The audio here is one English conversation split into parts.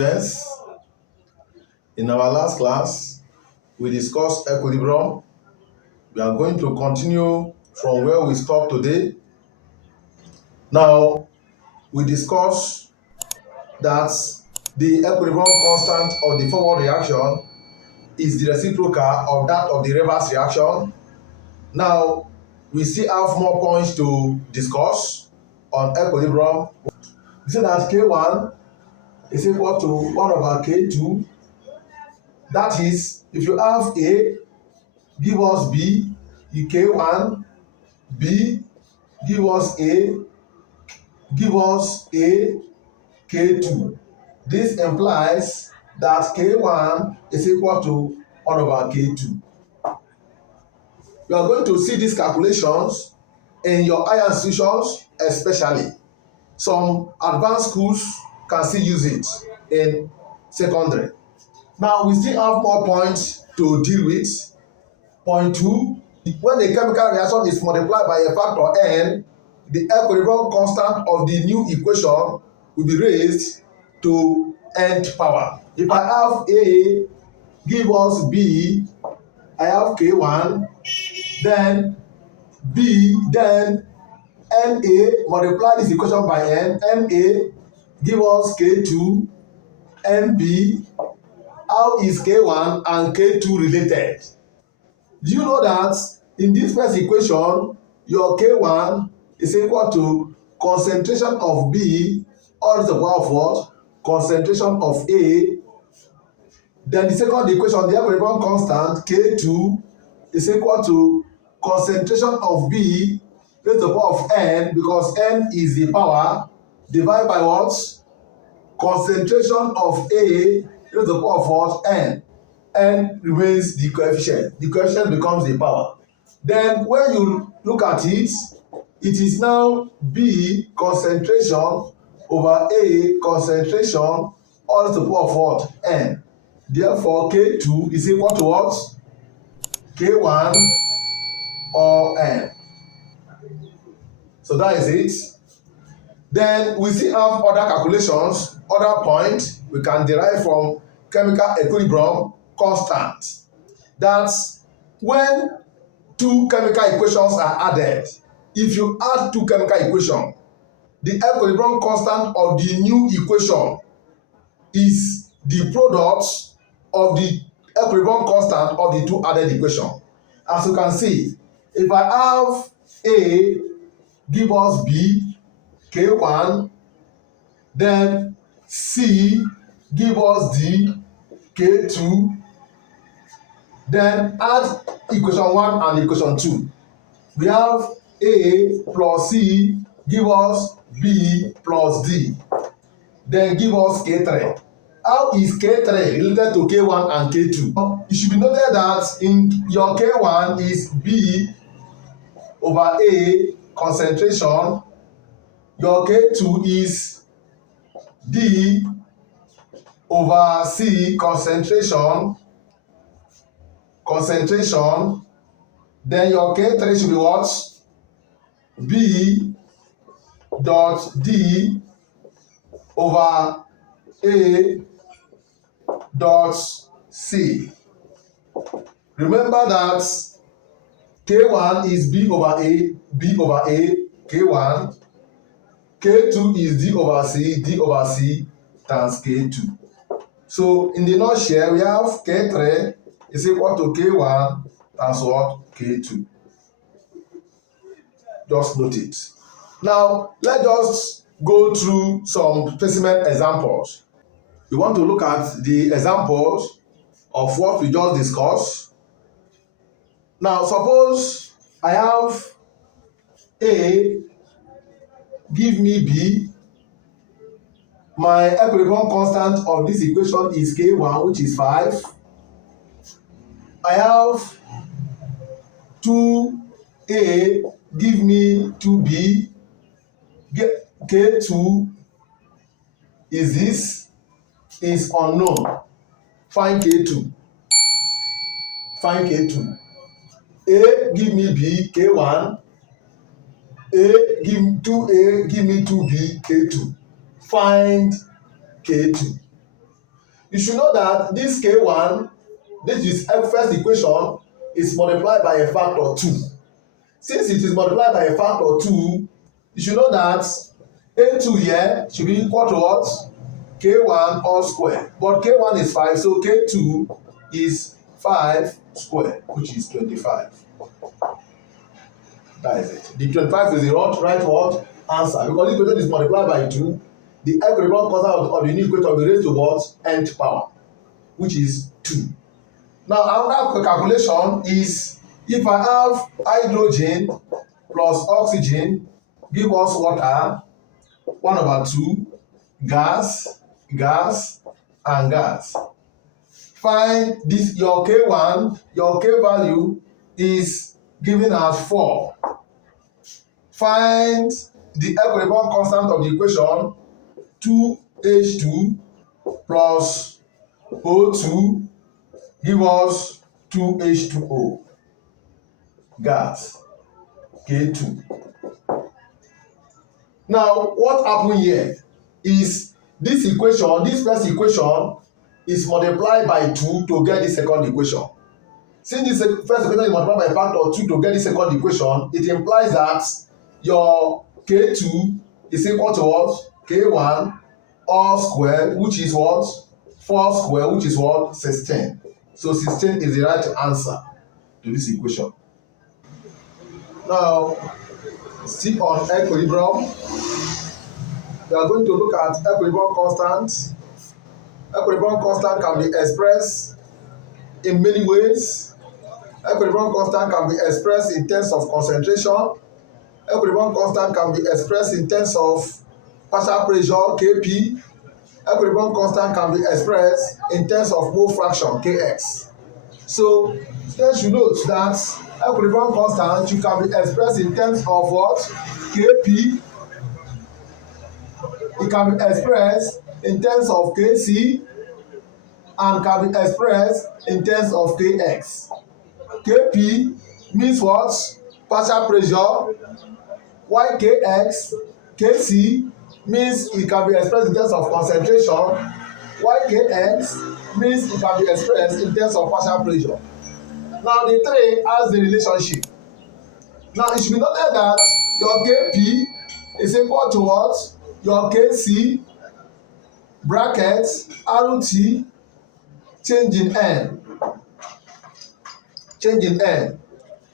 students. In our last class, we discussed equilibrium. We are going to continue from where we stopped today. Now, we discussed that the equilibrium constant of the forward reaction is the reciprocal of that of the reverse reaction. Now, we still have more points to discuss on equilibrium. We say that K1 is equal to 1 over K2. That is, if you have A, give us B, K1, B, give us A, K2. This implies that K1 is equal to 1 over K2. You are going to see these calculations in your higher institutions, especially. Some advanced schools can still use it in secondary. Now, we still have more points to deal with. Point 2, when the chemical reaction is multiplied by a factor n, the equilibrium constant of the new equation will be raised to nth power. If I have A, give us B, I have K1, then B, then NA, multiply this equation by N, NA, give us K2, NB. How is K1 and K2 related? Do you know that in this first equation, your K1 is equal to concentration of B, all to the power of what? Concentration of A. Then the second equation, the equilibrium constant, K2, is equal to concentration of B raised to the power of N, because N is the power, divided by what? Concentration of A raised to the power of what? N. N remains the coefficient. The coefficient becomes the power. Then when you look at it, it is now B concentration over A concentration all to the power of what? N. Therefore, K2 is equal to what? K1 or N. So that is it. Then we still have other calculations, other points we can derive from chemical equilibrium constant. That's when two chemical equations are added. If you add two chemical equations, the equilibrium constant of the new equation is the product of the equilibrium constant of the two added equations. As you can see, if I have A, give us B, K1, then C, give us D, K2, then add equation 1 and equation 2. We have A plus C, give us B plus D, then give us K3. How is K3 related to K1 and K2? It should be noted that in your K1 is B over A concentration, your K2 is D over C concentration, then your K3 should be what? B dot D over A dot C. Remember that K1 is B over A, K1. K2 is D over C times K2. So in the nutshell, we have K3 is equal to K1 times what? K2. Just note it. Now, let's just go through some specimen examples. We want to look at the examples of what we just discussed. Now, suppose I have A, give me B. My equilibrium constant of this equation is K1, which is 5. I have 2A, give me 2B. K2 is this, is unknown. Find K2. A, give me B, K1. A, give me 2A, give me 2B, K2. Find K2. You should know that this K1, this is first equation, is multiplied by a factor 2. Since it is multiplied by a factor 2, you should know that A2 here should be equal to what? K1 all square. But K1 is 5, so K2 is 5 square, which is 25. That is it. The 25 is the right what? Answer. Because this equation is multiplied by 2, the equilibrium constant of the new equation will be raised to what? Nth power, which is 2. Now, another calculation is if I have hydrogen plus oxygen give us water 1/2, gas, and gas. Find this, your K1, your K value is given as 4. Find the equilibrium constant of the equation 2H2 plus O2 give us 2H2O, gas, K2. Now, what happened here is this equation, this first equation is multiplied by 2 to get the second equation. Since this first equation is multiplied by a factor 2 to get the second equation, it implies that your K2 is equal to what? K1 all square, which is what? 4 square, which is what? 16. So 16 is the right answer to this equation. Now, still on equilibrium, we are going to look at equilibrium constant. Equilibrium constant can be expressed in many ways. Equilibrium constant can be expressed in terms of concentration. Equilibrium constant can be expressed in terms of partial pressure, Kp. Equilibrium constant can be expressed in terms of mole fraction, Kx. So, students should note that equilibrium constant you can be expressed in terms of what? Kp. It can be expressed in terms of Kc and can be expressed in terms of Kx. Kp means what? Partial pressure, while Kc means it can be expressed in terms of concentration, while Kx means it can be expressed in terms of partial pressure. Now the three has the relationship. Now it should be noted that your Kp is equal to what? Your Kc bracket RT change in N. Change in N.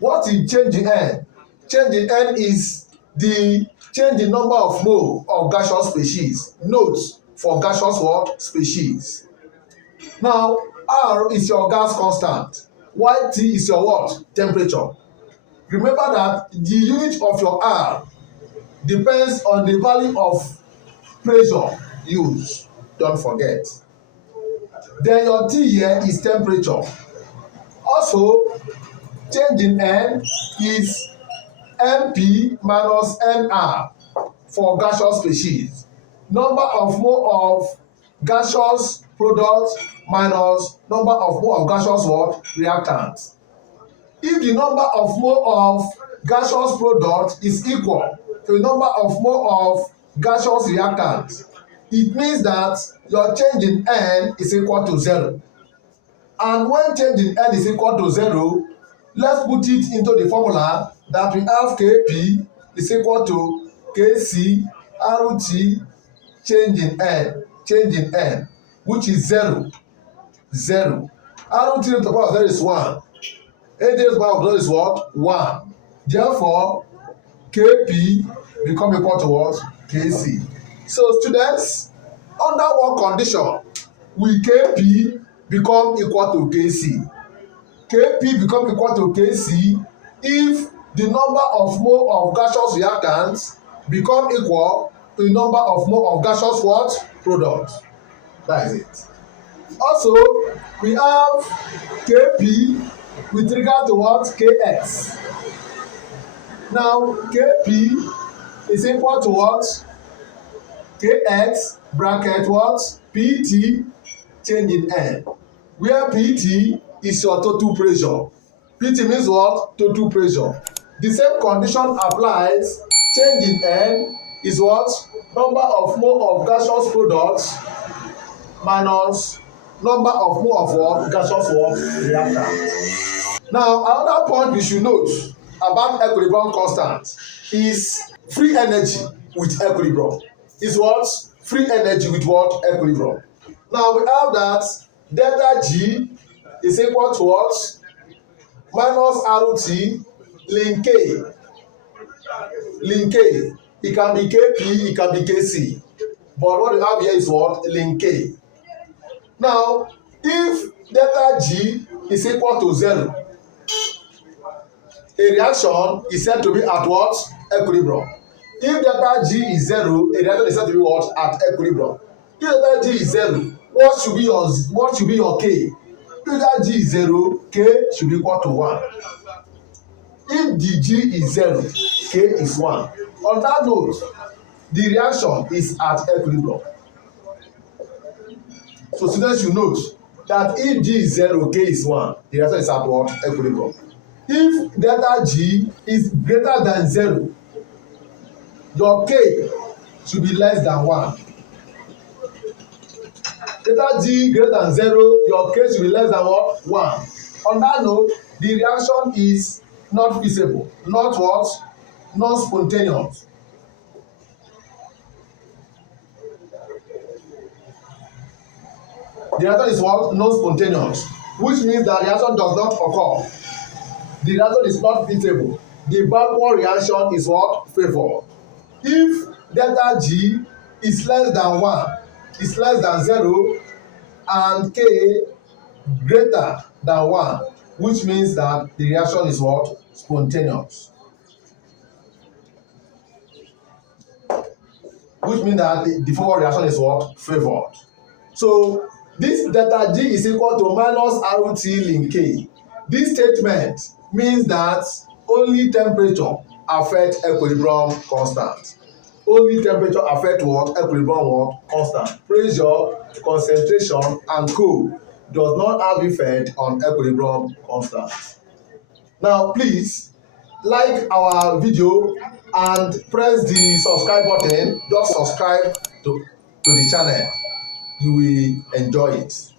What is change in N? Change in N is the change in number of mole of gaseous species. Note for gaseous what? Species. Now R is your gas constant, while T is your what? Temperature. Remember that the unit of your R depends on the value of pressure used. Don't forget. Then your T here is temperature. Also, change in N is MP minus NR for gaseous species. Number of mole of gaseous product minus number of mole of gaseous what? Reactant. If the number of mole of gaseous product is equal to the number of mole of gaseous reactant, it means that your change in N is equal to 0. And when change in N is equal to 0, let's put it into the formula that we have Kp is equal to Kc RT change in N, which is 0. RT to the power of 0 is 1. A to the power of 0 is what? 1. Therefore, Kp become equal to what? Kc. So students, under what condition will Kp become equal to Kc? Kp become equal to Kc if the number of mole of gaseous reactants become equal to the number of mole of gaseous what? Product. That is it. Also, we have Kp with regard to what? Kx. Now, Kp is equal to what? Kx bracket what? Pt change in N, where Pt is your total pressure. Pt means what? Total pressure. The same condition applies. Change in N is what? Number of mole of gaseous products minus number of mole of what gaseous what reactant. Now another point we should note about equilibrium constant is free energy with equilibrium. Is what? Free energy with what? Equilibrium. Now we have that delta G is equal to what? Minus RT ln K. Ln K. It can be Kp, it can be Kc. But what we have here is what? Ln K. Now, if delta G is equal to 0, a reaction is said to be at what? Equilibrium. If delta G is 0, a reaction is said to be what? At equilibrium. If delta G is 0, what should be your K? If delta G is 0, K should be equal to 1. If the G is 0, K is 1. On that note, the reaction is at equilibrium. So students should note that if G is 0, K is 1, the reaction is at what? Equilibrium. If delta G is greater than 0, your K should be less than 1. Delta G greater than 0, your K should be less than what? 1. On that note, the reaction is not feasible, not what? Non-spontaneous. The reaction is what? Non-spontaneous, which means that the reaction does not occur. The reaction is not feasible. The backward reaction is what? Favored. If delta G is less than 1, is less than 0, and K greater than 1, which means that the reaction is what? Spontaneous. Which means that the forward reaction is what? Favored. So this delta G is equal to minus RT ln K. This statement means that only temperature affect equilibrium constant. Only temperature affect what? Equilibrium what? Constant. Pressure, concentration, and co does not have effect on equilibrium constant. Now please like our video and press the subscribe button. Just subscribe to the channel. You will enjoy it.